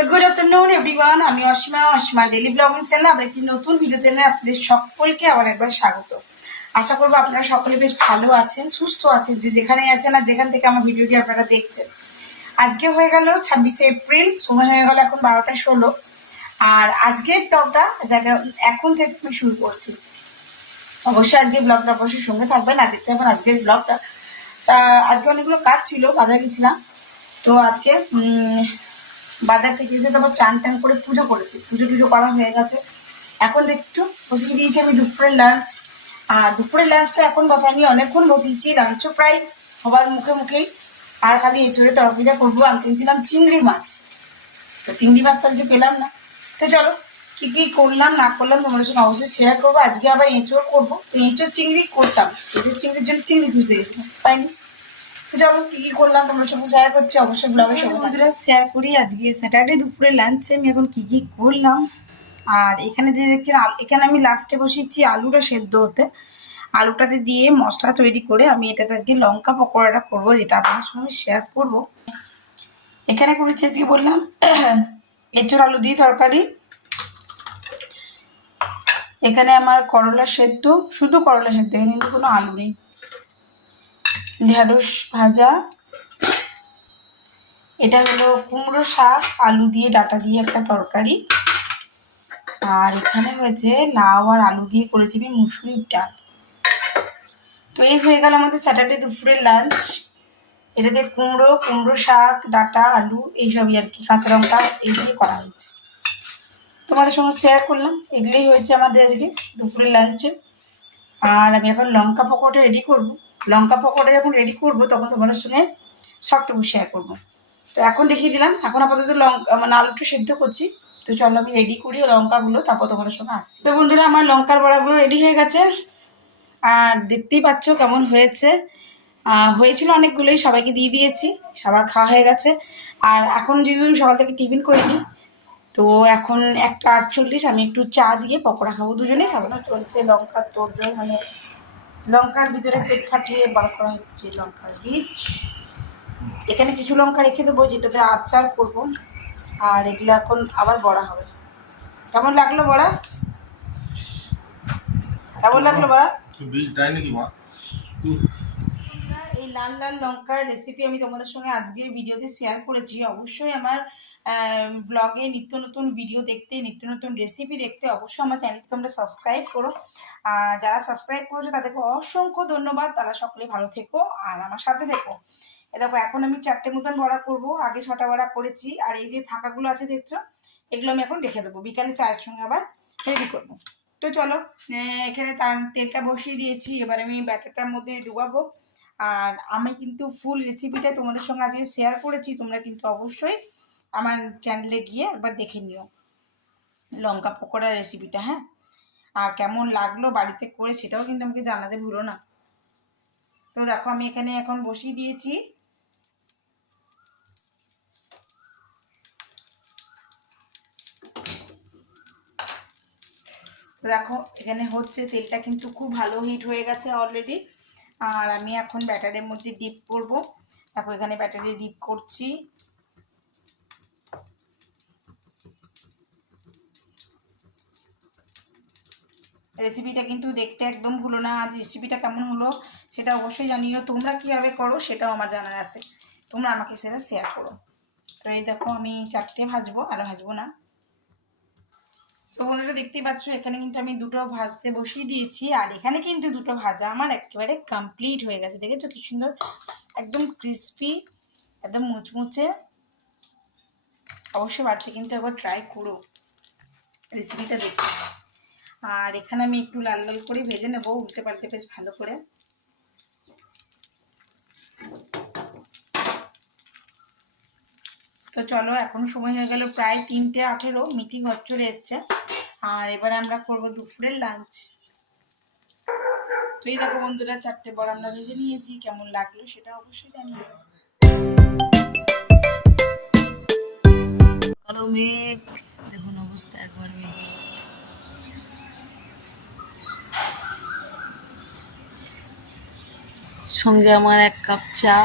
তো good afternoon everyone, আমি Asima daily blogging চ্যানেলে আবার একটি নতুন ভিডিও চ্যানেলে আপনাদের সকলকে আবার একবার স্বাগত। আশা করবো আপনারা সকলে বেশ ভালো আছেন, সুস্থ আছেন, যে যেখানে আছেন আর যেখান থেকে আমার ভিডিওটি আপনারা দেখছেন। আজকে হয়ে গেল 26শে এপ্রিল, সময় হয়ে গেল এখন 12টা 16। আর আজকে ব্লগটা এখন থেকে আমি শুরু করছি। অবশ্যই আজকে ব্লগটা অবশ্যই সঙ্গে থাকবেন আর দেখতে পাবেন আজকের ব্লগটা। তা আজকে অনেকগুলো কাজ ছিল, বাজার গেছিলাম। তো আজকে বাজার থেকে এসে তারপর চান টান করে পুজো করেছি, পুজো করা হয়ে গেছে। এখন একটু বসিয়ে দিয়েছি আমি দুপুরের লাঞ্চ। আর দুপুরের লাঞ্চটা এখন বসাইনি, অনেকক্ষণ বসিয়েছি, লাঞ্চও প্রায় সবার মুখেই। আর খালি এঁচড়ে তরকারিটা করবো। আমি খেয়েছিলাম চিংড়ি মাছ, তো চিংড়ি মাছটা আজকে পেলাম না। তো চলো কি কি করলাম না করলাম তোমাদের সঙ্গে অবশ্যই শেয়ার করবো। আজকে আবার এঁচড় করবো, তো এঁচড় চিংড়ি করতাম, এঁচড় চিংড়ির জন্য চিংড়ি খুঁজতে গেছিলাম, পাইনি। চলো কি কি করলাম তোমার সঙ্গে শেয়ার করছি, অবশ্যই ব্লগের সঙ্গে বন্ধুরা শেয়ার করি। আজকে স্যাটারডে দুপুরে লাঞ্চে আমি এখন কি কি করলাম। আর এখানে যে দেখছেন, এখানে আমি লাস্টে বসিয়েছি আলুটা সেদ্ধ হতে। আলুটাতে দিয়ে মশলা তৈরি করে আমি এটাতে আজকে লঙ্কা পকোড়াটা করবো, যেটা আপনার সঙ্গে শেয়ার করবো। এখানে করেছি আজকে বললাম এঁচড় আলু দিয়ে তরকারি। এখানে আমার করলা সেদ্ধ, শুধু করলা সেদ্ধ, এখানে কিন্তু কোনো আলু নেই। ঢেঁড়স ভাজা, এটা হলো কুমড়ো শাক আলু দিয়ে ডাঁটা দিয়ে একটা তরকারি। আর এখানে হয়েছে লাউ আর আলু দিয়ে করেছি আমি মুসুরির ডাল। তো এই হয়ে গেল আমাদের স্যাটারডে দুপুরের লাঞ্চ। এটাতে কুমড়ো শাক ডাঁটা আলু এইসবই আর কি, কাঁচা লঙ্কা এই দিয়ে করা হয়েছে। তোমাদের সঙ্গে শেয়ার করলাম, এগুলোই হয়েছে আমাদের আজকে দুপুরের লাঞ্চে। আর আমি এখন লঙ্কা পকোড়া রেডি করবো। লঙ্কা পকোড়া যখন রেডি করবো তখন তোমাদের সঙ্গে সবটুকু শেয়ার করবো। তো এখন দেখিয়ে দিলাম, এখন আপাতত লঙ্কা মানে আলুটা সেদ্ধ করছি। তো চলো আমি রেডি করি লঙ্কাগুলো, তারপর তোমাদের সঙ্গে আসছি। তো বন্ধুরা আমার লঙ্কার বড়াগুলো রেডি হয়ে গেছে। আর দেখতেই পাচ্ছ কেমন হয়েছে। হয়েছিল অনেকগুলোই, সবাইকে দিয়ে দিয়েছি, সবার খাওয়া হয়ে গেছে। আর এখন যেহেতু সকাল থেকে টিফিন করিনি, তো এখন 1:48, আমি একটু চা দিয়ে পকোড়া খাবো, দুজনেই খাবো না। চলছে লঙ্কার তোড়জোড়, মানে লঙ্কার ভিতরে পেট ফাটিয়ে বার করা হচ্ছে লঙ্কার বীজ। এখানে কিছু লঙ্কা রেখে দেবো, যেটাতে আচার করবো। আর এগুলো এখন আবার বড়া হবে। কেমন লাগলো বড়া? কেমন লাগলো বড়া? এই লাল লাল লঙ্কার রেসিপি আমি তোমাদের সঙ্গে আজকের ভিডিওতে শেয়ার করেছি। অবশ্যই আমার ব্লগে নিত্য নতুন ভিডিও দেখতে, নিত্য নতুন রেসিপি দেখতে অবশ্যই আমার চ্যানেলকে তোমরা সাবস্ক্রাইব করো। যারা সাবস্ক্রাইব করেছো তাদেরকে অসংখ্য ধন্যবাদ। তারা সকলে ভালো থেকো আর আমার সাথে থেকো। দেখো এখন আমি 4টে মতন বড়া করব, আগে 6টা বড়া করেছি। আর এই যে ফাঁকাগুলো আছে দেখছো, এগুলো আমি এখন রেখে দেবো, বিকালে চায়ের সঙ্গে আবার রেডি করবো। তো চলো এখানে তেলটা বসিয়ে দিয়েছি, এবার আমি ব্যাটারটার মধ্যে ডুবাবো। আর আমি কিন্তু ফুল রেসিপিটা তোমাদের সঙ্গে আজকে শেয়ার করেছি, তোমরা কিন্তু অবশ্যই আমার চ্যানেলে গিয়ে একবার দেখে নিও লঙ্কা পকোড়ার রেসিপিটা। হ্যাঁ, আর কেমন লাগলো বাড়িতে করে সেটাও কিন্তু আমাকে জানাতে ভুলো না। তো দেখো আমি এখানে এখন বসিয়ে দিয়েছি। দেখো এখানে হচ্ছে, তেলটা কিন্তু খুব ভালো হিট হয়ে গেছে অলরেডি। আর আমি এখন ব্যাটারের মধ্যে ডিপ করব। দেখো এখানে ব্যাটারে ডিপ করছি। রেসিপিটা কিন্তু দেখতে একদম ভুলো না। আর রেসিপিটা কেমন হলো সেটা অবশ্যই জানিও। তোমরা কীভাবে করো সেটাও আমার জানার আছে, তোমরা আমাকে সেটা শেয়ার করো। তো এই দেখো আমি 4টে ভাজবো, আরও ভাজবো না। তো বন্ধুরা দেখতেই পাচ্ছ এখানে কিন্তু আমি দুটো ভাজতে বসিয়ে দিয়েছি। আর এখানে কিন্তু দুটো ভাজা আমার একেবারে কমপ্লিট হয়ে গেছে। দেখেছো কি সুন্দর, একদম ক্রিস্পি, একদম মুচমুচে। অবশ্যই বাড়িতে কিন্তু একবার ট্রাই করো রেসিপিটা দেখে। আর এখানে আমি একটু লাল লাল করে ভেজে নেবো, উল্টে পাল্টে বেশ ভালো করে। তো চলো এখন সময় হয়ে গেল প্রায় 3:18, মিঠি ঘর চলে এসছে। আর এবারে আমরা করব দুপুরের লাঞ্চ। তো এই দেখো বন্ধুরা 4টে বড়া আমরা ভেজে নিয়েছি, কেমন লাগলো সেটা অবশ্যই জানিও। কালো মেঘ, দেখুন অবস্থা একবার মেঘে। সঙ্গে আমার 1 কাপ চা,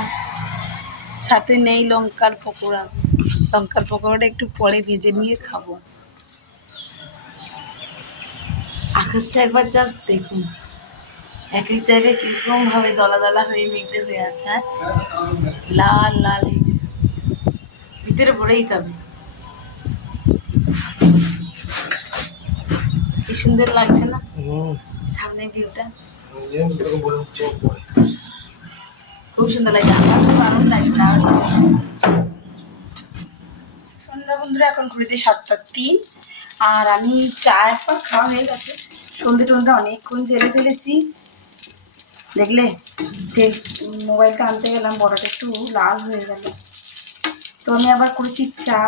সাথে নেই লঙ্কার পকোড়া। লঙ্কার পকোড়াটা একটু পরে ভেজে নিয়ে খাবো। আকাশটা একবার জাস্ট দেখুন, এক এক জায়গায় কিরকম ভাবে দলা দলা হয়ে মেঘে হয়ে আছে। হ্যাঁ, লাল লাল হয়েছে, ভিতরে ভরেই যাবে। কি সুন্দর লাগছে না সামনে ভিউটা, খুব সুন্দর লাগছে। আকাশটা ভালো লাগছে। সন্ধ্যা বন্ধুরা এখন ঘুরেতে 7:03, আর আমি চা একবার খাওয়া হয়ে গেছে। সন্ধ্যে টন্ধে অনেকক্ষণ জেলে ফেলেছি। দেখলে মোবাইলটা আনতে গেলাম, বড়টা একটু লাল হয়ে গেল। তো আমি আবার করেছি চা।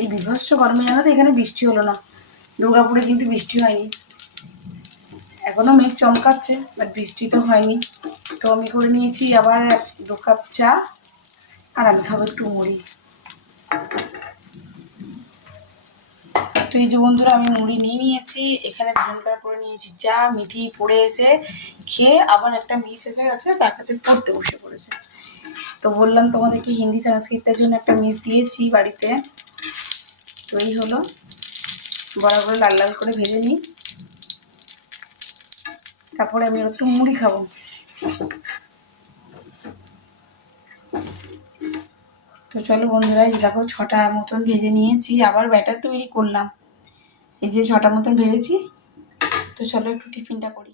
এই বিভৎস গরমে জানো তো এখানে বৃষ্টি হলো না, দুর্গাপুরে কিন্তু বৃষ্টি হয়নি। এখনো মেঘ চমকাচ্ছে, বাট বৃষ্টি তো হয়নি। তো আমি করে নিয়েছি আবার 2 কাপ চা, আর আমি খাবো একটু মুড়ি। তো এই যে বন্ধুরা আমি মুড়ি নিয়ে নিয়েছি, এখানে ঘন্টা করে নিয়েছি চা। মিঠি পড়ে এসে খেয়ে আবার একটা মিস এসে গেছে, তার কাছে পড়তে বসে পড়েছে। তো বললাম তোমাদেরকে হিন্দি সংস্কৃতের জন্য একটা মিস দিয়েছি বাড়িতে। তো এই হলো, বরাবর লাল লাল করে ভেজে নিই, তারপরে আমি একটু মুড়ি খাবো। তো চলো বন্ধুরা, এই দেখো 6টা মতন ভেজে নিয়েছি, আবার ব্যাটার তৈরি করলাম। এই যে 6টা মতন ভেজেছি। তো চলো একটু টিফিনটা করি।